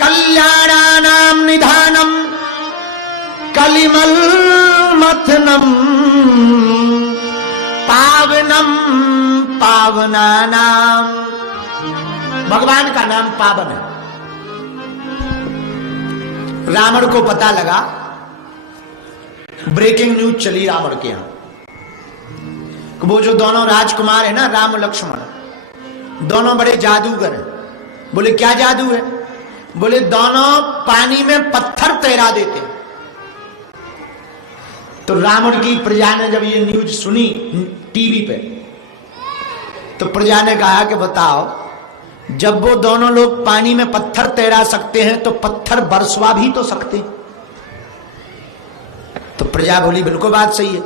कल्याणानां निधानम कलिमल मथनम पावनम पावनानाम। भगवान का नाम पावन है। रावण को पता लगा, ब्रेकिंग न्यूज चली रावण के यहां, वो जो दोनों राजकुमार है ना, राम लक्ष्मण, दोनों बड़े जादूगर हैं। बोले क्या जादू है? बोले दोनों पानी में पत्थर तैरा देते। तो रावण की प्रजा ने जब ये न्यूज सुनी टीवी पे, तो प्रजा ने कहा कि बताओ, जब वो दोनों लोग पानी में पत्थर तैरा सकते हैं तो पत्थर बरसवा भी तो सकते हैं। तो प्रजा बोली बिल्कुल बात सही है।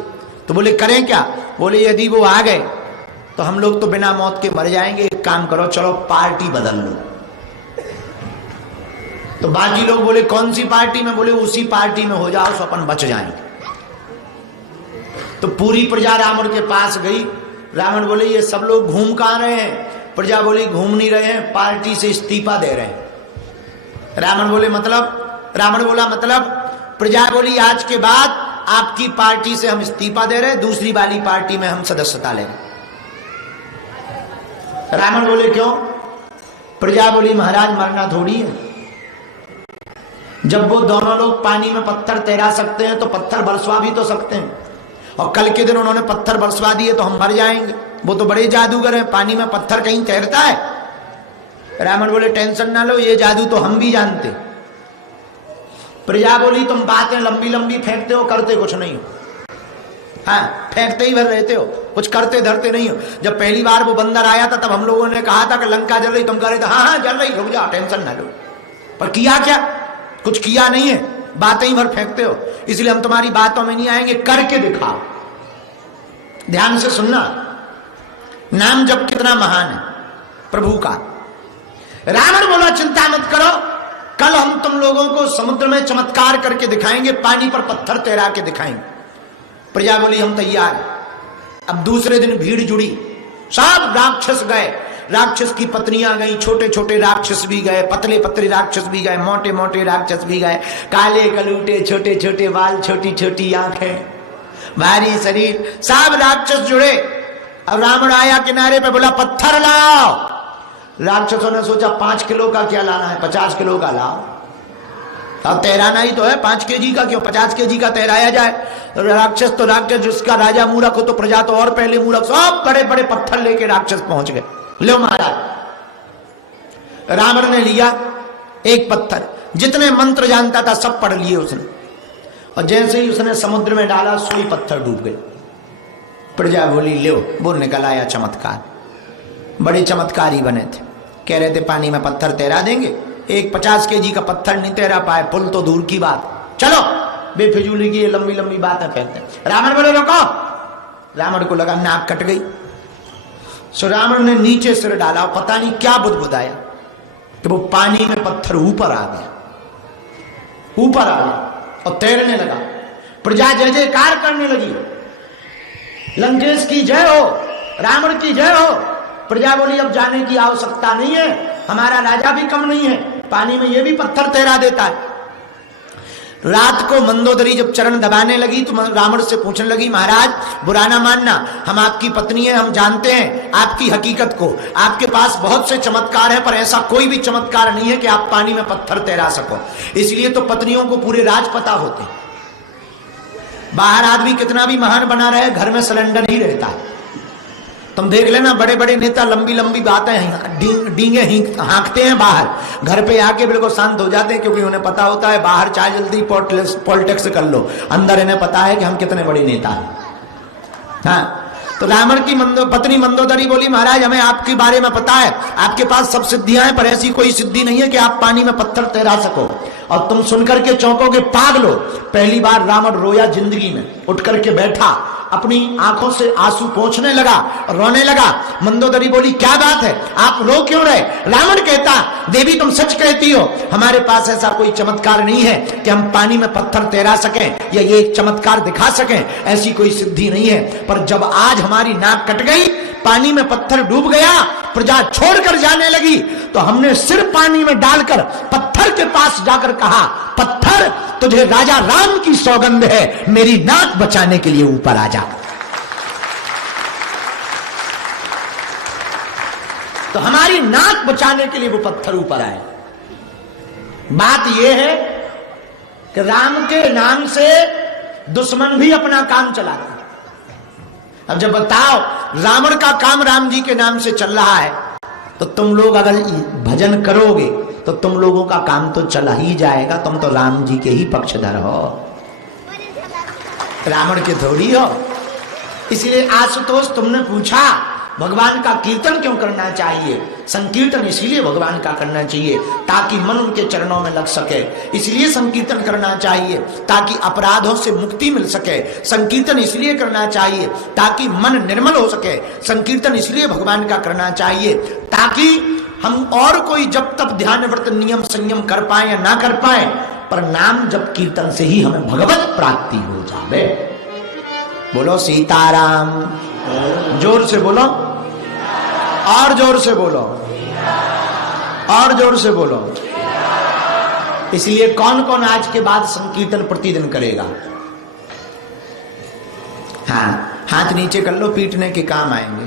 तो बोले करें क्या? बोले यदि वो आ गए तो हम लोग तो बिना मौत के मर जाएंगे। एक काम करो, चलो पार्टी बदल लो। तो बाकी लोग बोले कौन सी पार्टी में? बोले उसी पार्टी में हो जाओ तो अपन बच जाएंगे। तो पूरी प्रजा रावण के पास गई। रावण बोले ये सब लोग घूम कहां रहे हैं? प्रजा बोली घूम नहीं रहे हैं, पार्टी से इस्तीफा दे रहे हैं। रावण बोले मतलब? रावण बोला मतलब? प्रजा बोली आज के बाद आपकी पार्टी से हम इस्तीफा दे रहे हैं, दूसरी वाली पार्टी में हम सदस्यता ले रहे। रावण बोले क्यों? प्रजा बोली महाराज मरना थोड़ी है। जब वो दोनों लोग पानी में पत्थर तैरा सकते हैं तो पत्थर बरसवा भी तो सकते हैं, और कल के दिन उन्होंने पत्थर बरसवा दिए तो हम मर जाएंगे। वो तो बड़े जादूगर हैं, पानी में पत्थर कहीं तैरता है? रावण बोले टेंशन ना लो, ये जादू तो हम भी जानते। प्रजा बोली तुम बातें लंबी लंबी फेंकते हो, करते कुछ नहीं हो। हाँ, फेंकते ही भर रहते हो, कुछ करते धरते नहीं हो। जब पहली बार वो बंदर आया था तब हम लोगों ने कहा था कि लंका जल रही, तुम कह रहे थे हाँ हाँ जल रही, रुक जाओ टेंशन ना लो। पर किया क्या? कुछ किया नहीं है, बातें ही भर फेंकते हो। इसलिए हम तुम्हारी बातों में नहीं आएंगे, करके दिखाओ। ध्यान से सुनना, नाम जब कितना महान है प्रभु का। रावण बोला चिंता मत करो, कल हम तुम लोगों को समुद्र में चमत्कार करके दिखाएंगे, पानी पर पत्थर तैरा के दिखाएंगे। प्रजा बोली हम तैयार। अब दूसरे दिन भीड़ जुड़ी, सब राक्षस गए। राक्षस की पत्नियां गई, छोटे छोटे राक्षस भी गए, पतले पतले राक्षस भी गए, मोटे मोटे राक्षस भी गए, काले कलूटे, छोटे छोटे बाल, छोटी छोटी आंखें, भारी शरीर, सब राक्षस जुड़े। अब रावण आया किनारे पे, बोला पत्थर लाओ। राक्षसों ने सोचा 5 किलो का क्या लाना है, 50 किलो का लाओ। अब तैराना ही तो है, 5 केजी का क्यों, 50 केजी का तैराया जाए। राक्षस तो राक्षस, जिसका राजा मूर्ख हो तो प्रजा तो और पहले मूर्ख। सब बड़े बड़े पत्थर लेके राक्षस पहुंच गए। लो महाराज, रावण ने लिया एक पत्थर, जितने मंत्र जानता था सब पढ़ लिए उसने, और जैसे ही उसने समुद्र में डाला सोई पत्थर डूब गए। प्रजा बोली लो, वो निकल आया चमत्कार। बड़े चमत्कारी बने थे, कह रहे थे पानी में पत्थर तैरा देंगे। एक 50 केजी का पत्थर नहीं तैरा पाए, पुल तो दूर की बात। चलो बेफिजूली की ये लंबी लंबी बातें फेंकते। रावण बोले रोको। रावण को लगा नाक कट गई। सो रावण ने नीचे सिर डाला, पता नहीं क्या बुदबुदाया कि वो पानी में पत्थर ऊपर आ गया, ऊपर आ गया और तैरने लगा। प्रजा जय जयकार करने लगी, लंकेश की जय हो, रावण की जय हो। प्रजा बोली अब जाने की आवश्यकता नहीं है, हमारा राजा भी कम नहीं है, पानी में ये भी पत्थर तैरा देता है। रात को मंदोदरी जब चरण दबाने लगी तो रावण से पूछने लगी महाराज बुरा ना मानना, हम आपकी पत्नी है, हम जानते हैं आपकी हकीकत को, आपके पास बहुत से चमत्कार हैं, पर ऐसा कोई भी चमत्कार नहीं है कि आप पानी में पत्थर तैरा सको। इसलिए तो पत्नियों को पूरे राज पता होते। बाहर आदमी कितना भी महान बना रहे, घर में सिलेंडर ही रहता है। तुम देख लेना बड़े बड़े नेता लंबी लंबी बातें डींगे हाँकते हैं, बाहर घर पे आके बिल्कुल शांत हो जाते हैं, क्योंकि उन्हें पता होता है बाहर चाहे जल्दी पॉलिटिक्स कर लो, अंदर इन्हें पता है कि हम कितने बड़े नेता हैं। हाँ, तो रावण की पत्नी मंदोदरी बोली महाराज हमें आपके बारे में पता है, आपके पास सब सिद्धियां हैं, पर ऐसी कोई सिद्धि नहीं है कि आप पानी में पत्थर तैरा सको। और तुम सुनकर के चौंकोगे, पागलो। पहली बार रावण रोया जिंदगी में, उठ करके बैठा, अपनी आंखों से आंसू पोंछने लगा, रोने लगा। मंदोदरी बोली क्या बात है, आप रो क्यों रहे? रावण कहता देवी तुम सच कहती हो, हमारे पास ऐसा कोई चमत्कार नहीं है कि हम पानी में पत्थर तैरा सकें या ये चमत्कार दिखा सकें, ऐसी कोई सिद्धि नहीं है। पर जब आज हमारी नाक कट गई, पानी में पत्थर डूब गया, प्रजा छोड़कर जाने लगी, तो हमने सिर पानी में डालकर पत्थर पत्थर के पास जाकर कहा, पत्थर तुझे राजा राम की सौगंध है, मेरी नाक बचाने के लिए ऊपर आ जा। तो हमारी नाक बचाने के लिए वो पत्थर ऊपर आए। बात यह है कि राम के नाम से दुश्मन भी अपना काम चला रहे। अब जब बताओ रावण का काम राम जी के नाम से चल रहा है, तो तुम लोग अगर भजन करोगे तो तुम लोगों का काम तो चला ही जाएगा। तुम तो राम जी के ही पक्षधर हो, रावण के थोड़ी हो। इसलिए आशुतोष तुमने पूछा भगवान का कीर्तन क्यों करना चाहिए। संकीर्तन इसीलिए भगवान का करना चाहिए ताकि मन उनके चरणों में लग सके। इसलिए संकीर्तन करना चाहिए ताकि अपराधों से मुक्ति मिल सके। संकीर्तन इसलिए करना चाहिए ताकि मन निर्मल हो सके। संकीर्तन इसलिए भगवान का करना चाहिए ताकि हम और कोई जब तब ध्यान व्रत नियम संयम कर पाए या ना कर पाए, पर नाम जब कीर्तन से ही हमें भगवत प्राप्ति हो जावे। बोलो सीताराम, जोर से बोलो, और जोर से बोलो, और जोर से बोलो। इसलिए कौन कौन आज के बाद संकीर्तन प्रतिदिन करेगा? हाँ, हाथ नीचे कर लो, पीटने के काम आएंगे।